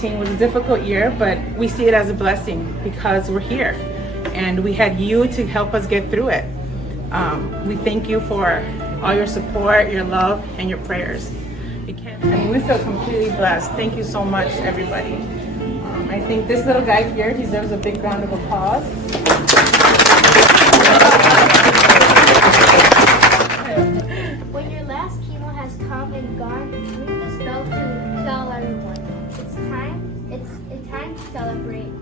2019 was a difficult year, but we see it as a blessing because we're here and we had you to help us get through it. We thank you for all your support, your love, and your prayers. We feel completely blessed. Thank you so much, everybody. I think this little guy here deserves a big round of applause. When your last chemo has come and gone, ring this bell to tell everyone. It's time to celebrate.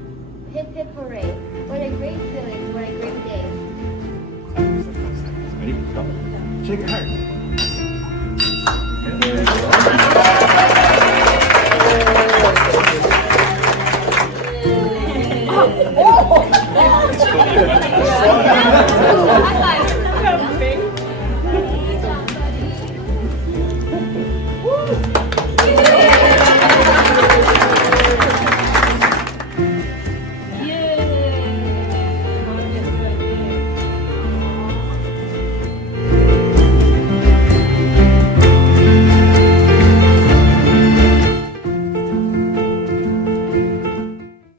Hip hip hooray. What a great feeling, what a great day. Ready? Go. Shake your heart.